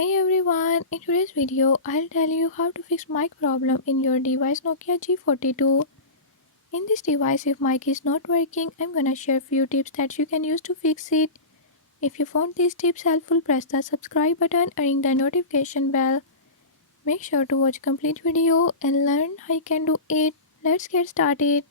Hey everyone, in today's video, I'll tell you how to fix mic problem in your device Nokia G42. In this device, if mic is not working, I'm gonna share few tips that you can use to fix it. If you found these tips helpful, press the subscribe button and ring the notification bell. Make sure to watch complete video and learn how you can do it. Let's get started.